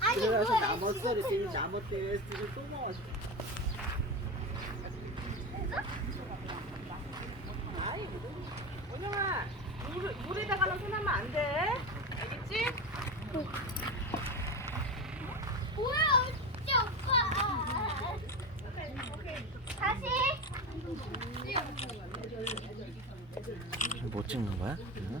아이. 다시. 뭐 찍는 거야? 응?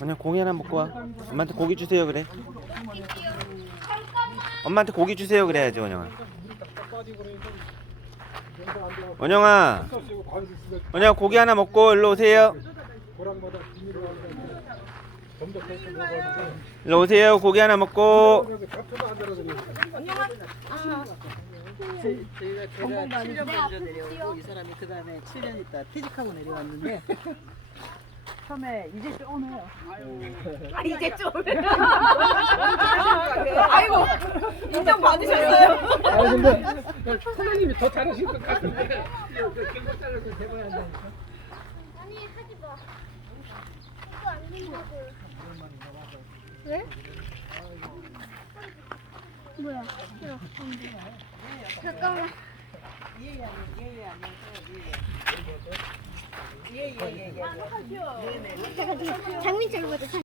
원영 고기 하나 먹고 와. 엄마한테 고기 주세요 그래. 엄마한테 고기 주세요 그래야지 원영아. 원영아. 원영 고기 하나 먹고 일로 오세요. 일로 오세요. 고기 하나 먹고. 저희가 제가 7년 먼저 내려오고 이 사람이 그 다음에 7년 있다 퇴직하고 내려왔는데 처음에 이제 좀 해요 아, 이제 좀. 아이고, 인정 받으셨어요? 아 근데 선생님이 더 잘하실 것 같은데. 경찰에서 해봐야 한다니까 아니, 하지 마. 왜? 뭐야? 야, 잠깐만. 제가 장민철보다